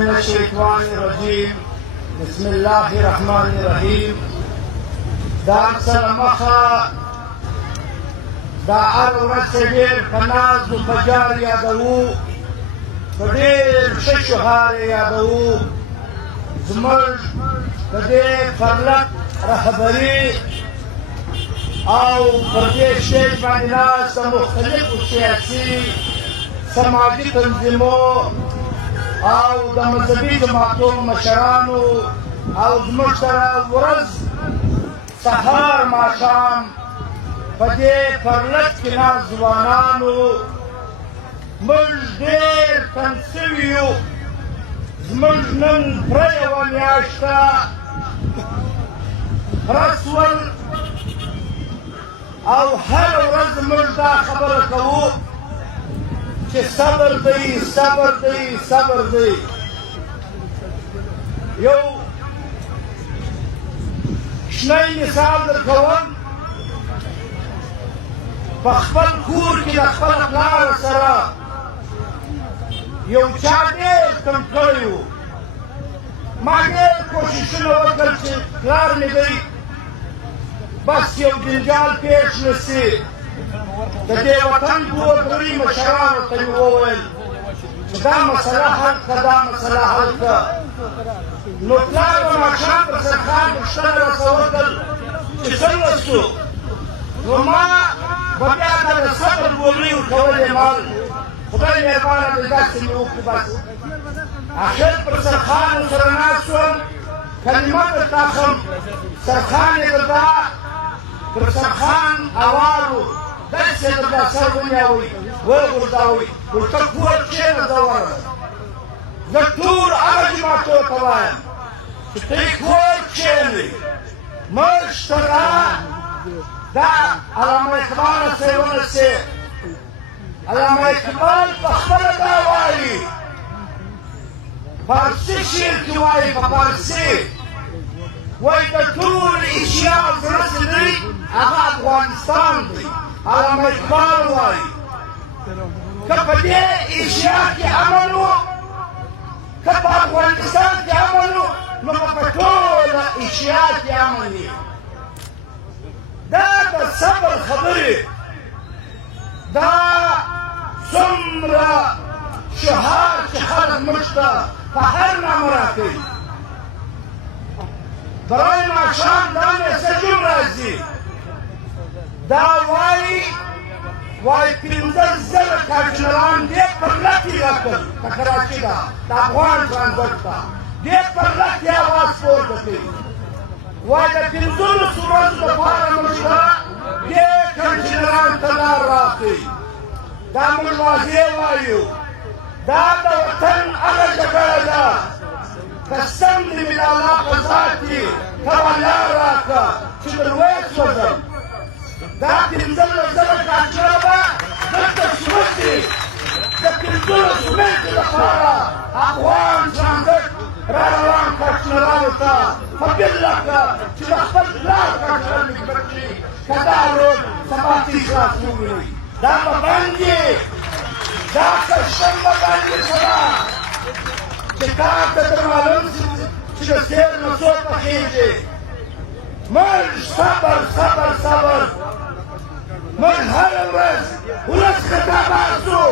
من الشيطان الرجيم بسم الله الرحمن الرحيم دا سلمخه دا ارسل فناز فجار یادو بدیر ششهار یادو زمر بدیر فرلق رهبری او بدیر شیخ معناس مختلف سیاسی سماجی تنظیمو او د مذهبي جماعتو مشرانو او زموږ سره ورځ سهار ماښام په دې پرلط کې ناست ځوانانو موږ ډېر تنګ سوي یو. زموږ نن پوره یوه میاشته پوره سول او هره ورځ موږ دا خبره کوو چې صبر دی صبر دی صبر دی. یو شنی مثال درکوم، په خپل کور کې د خپل پلار سره یو چا ډېر تنګ کړی و. ما ډېر کوششونه وکړل چې پلار مې دی بس یو جنجال پیښ نه سي. د دې وطن دوه درې مشرانو ته مې وویل چې دا مسله حل کړه دا مسله حل کړه. نو پلار به ماښام پر سرخان پوښتنه راڅه وکړل چې څنګه سو. نو ما به بیا د صبر ګولۍ ورکولې مال خدای مهربانه دی داسې مې وکړي بس. اخر پر سرخان سره ناست شوم، کلمه درته اخلم. سرخان یې درته پر سرخان اوارو داسې درته سر ونیوئ وغورځوئ ورته کور کښېنه زه ورغلم. زه ټول هغه جماعتو ته وایم چې ته یې کور کښېنئ. موږ سره دا علامه اقبال صاحبونه صاحب علامه اقبال پخپله دا وایي، فارسي شعر کې وایي په فارسي وایي د ټول اشیا زړه چې دی هغه افغانستان دی. علامه اقبال وایي که په دې اشیا کې امن و که په افغانستان کې امن و نو په ټوله اشیا کې امن وي. دا د صبر خبرې دا څومره شهار چې خلک موږ ته په هر نامه راکوي. برای ماښام دا میسج هم راځي، دا وایي 15,000 کارچنران دې پرلط یې راکړل په کراچي ده د افغان ټرانزټ ته دې پرلط یې اواز پورته کړي. وایي د 15 ورځو دپاره موږ ته دې کارچنران ته لار راکړئ. دا موږ واضح وایو دا د وطن هغه جګړه ده. قسم دې مې د الله په ذات کې ته به لار راکړه چې در وسوځم. دا 15,000 کارچنه به دلته سوځي. د 15 منټو لپاره افغان ټرانزټ را روان کارچنرانو ته په بالله کړه چې د خپل پلار کارچنه نسبت کړي که دا روډ سبا تیسراس ووینئ. دا به بند وي، دا کشم به بند وي سبا چې کار ته در معلوم شي چې د سیر نه څوک پخېږي. موږ صبر صبر صبر. موږ هره ورځ ولس خطا باسو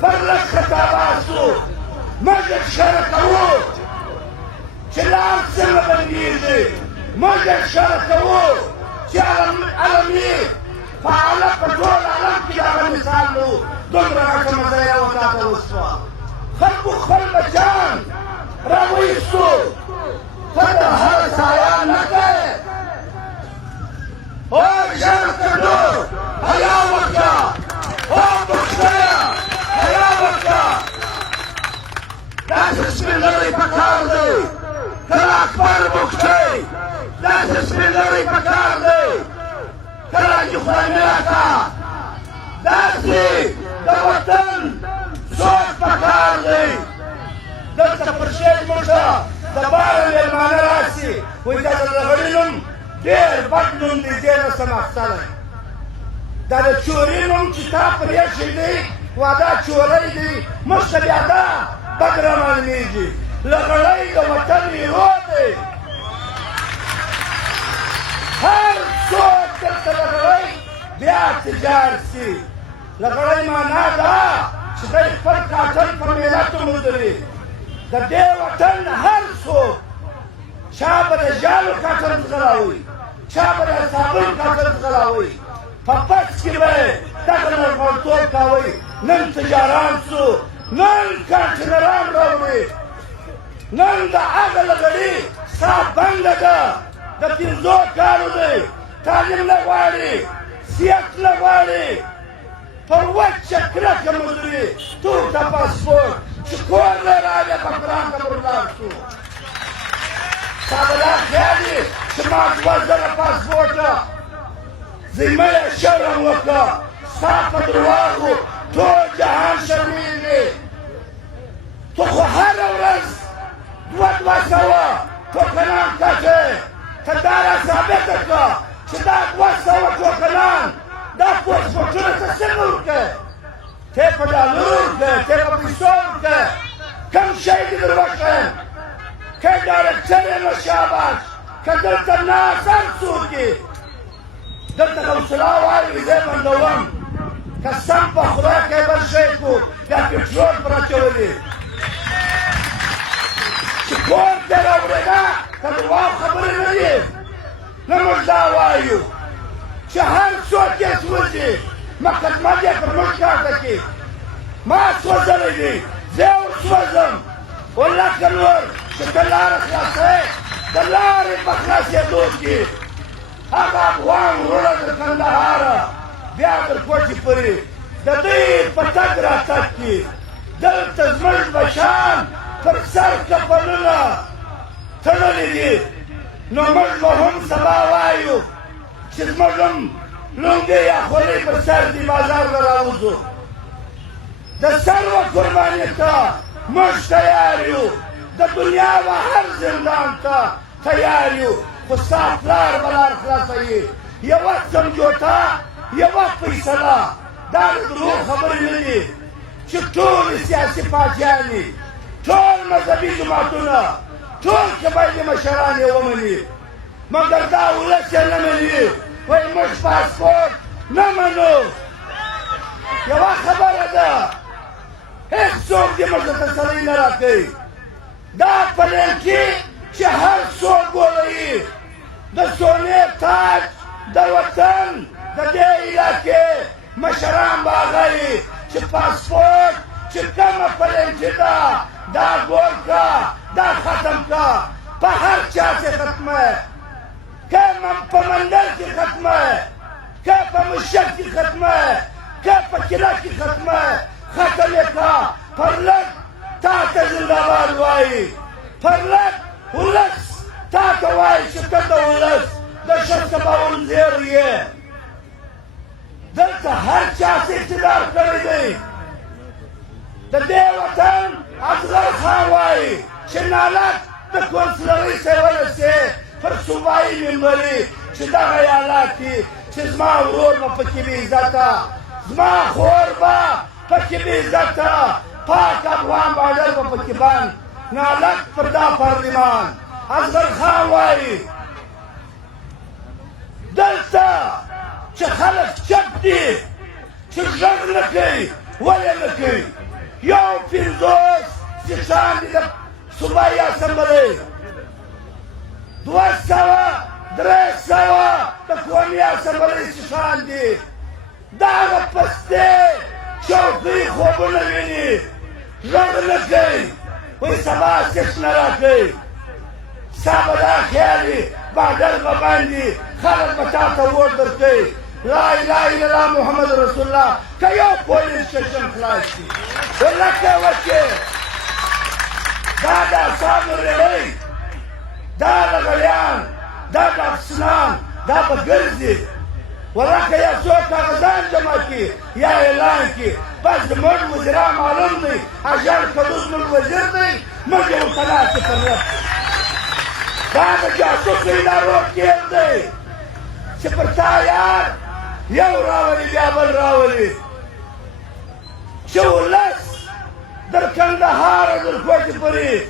پرلط خطا باسو. موږ اشاره کوو چې لار څنګه بندېږي. موږ اشاره کوو چې علمي فعاله په ټول عالم کې د هغه مثال نو دومره راکه مزایه وتاته وسوه. خلکو خپل بچیان راویستو ته د هر سایه نه کوې. او ژر کړو حیا وکړه او بخښنه حیا وکړه. داسې سپین لړی پکار دی کله اکبر بخښئ. داسې سپین لړی پکار دی کله چې خدای مې راکړه. داسې د وطن څوک پکار دی. دلته پر شیخ موږ ته د باره مېلمانه راشي وایي دا د لغړي نوم ډېر بد نوم دی دې نه څه مقصده. دا د چوري نوم چې تا پرې ایښی دی واده چوری دی موږ ته بیا دا بد رامعلومېږي. لغړی د وطن هیرو دی هر څوک دلته لغړی بیا تجار سي لغړی معنا ده چې دی خپل قاتل په ملت وموندلي د دې وطن هر څوک چا به د ژالو قاتل ځغلاوي چا به د صابون قاتل ځغلاوي په پس کې به دغه نرمړتوب کوئ نن تجاران سو نن کانټینران راوړي نن د هغه لغړي ساه بنده ده د پنځو کالو دی تعلیم نه غواړي سیاست نه غواړي پر وچه کلکه مزدوري توته پاسپورټ چې کور نه راغی په ګران قبر ولاړ شو ستا به دا خیال وي چې ما 2000 پاسپورټه ذمه یې شرم وکړه ستا په درواغو ټول جهان شرمېږي تو خو هره ورځ 200 ټوکنان کټې ته دا را ثابته کړه چې دا 200 ټوکنان دا پاسپورټونه ته څنګه ورکړې ته په ډالرو ورکړې ته په پیسو ورکړې کوم شی دې در وکړې که ډایرکټر یې نو شاباش که دلته ناست هر څوک یې دلته غوث الله وایي زه بندوم قسم په خدای که بل شی کو بیا پټرول پر اچولي چې کور ته راوړېده که درواغ خبرې نه دي نه موږ دا وایو چې هر څوک یې سوځي مقدمه دې پر موږ کاته کې ما سوځلی دي زه ورسوځم ولکه نور چې ته لاره خلاصوې د لارې په خلاصېدو کې هغه افغان وروڼه د کندهاره بیا تر کوټې پورې د دوی په تګ راتګ کې دلته زموږ بچیان پر سر کفنونه تړلي دي نو موږ به هم سبا وایو چې زموږ هم لونګۍ یا خولۍ پر سر دي بازار ته راوځو د سر و قربانۍ ته موږ تیار یو د دنیا و هر زندان ته تیار یو خو ستا پلار به لار خلاصوي یوه سمجوته یوه فیصله دا د دروغ خبرې نه دي چې ټول سیاسي پاچیان دي ټول مذهبي جماعتونه ټول قبایلي مشران یې ومني مګر دا ولس یې نه مني وایي موږ پاسپورټ نه منو یوه خبره ده هېڅوک دې موږ ته تسلۍ نه راکوي دا پلنکي چې هر څوک ګولوي د سونې تاج د وطن د دې علاقې مشران به هغه وي چې پاسپورټ چې کومه پلنکي ده دا ګول کا دا ختم کا په هر چا کې ختمه که په منډر کې ختمه که په مشک کې ختمه که په کله کې ختمه ختم یې کا پر لږ تا ته زنده‌باد وایي پر لږ ولس تا ته وایي چې ته د ولس د شرط باور زیر یې دلته هر چا چې اقتدار کړی دی د دې وطن اصغر خان وایي چې نالک د کونسلرۍ سره ورسې پر صوبایي ممبري چې دغه ایالات دي چې زما ورور به پکې بې عزته زما خور به پکې بې عزته پاک افغان بارډر به پکې بند نالک پر دا پارلمان اصغر خان وایي دلته چې خلک چپ دي چې غږ نه کوي ولې نه کوي یو 50 سیټان دي د صوبایي اسمبلۍ 200 300 د قومي اسمبلۍ سیټان دي دغه پستې چوکۍ خوبونه ویني غږ نه کوي وایي سبا سیټ نه راکوي ستا به دا خیال وي بهادر به باندې خلک به تا ته ووټ درکوي لا اله الا الله محمد رسول الله که یو پولیس سټیشن خلاص شي ولکه وچې دا د اعصابو ریړۍ دا لغړیان دا د افسران دا به ګرځي ولکه یا څوک کاغذان جمع کړي یا اعلان کړي بس زموږ وزیران معلوم دی اجل کلوز زموږ وزیر دی موږ یې ورته ناستې پر رب دا د جاسوسو ادارو کیل دی چې پر تا یار یو راولي بیا بل راولي چې ولس در کندهار او در کوټې پورې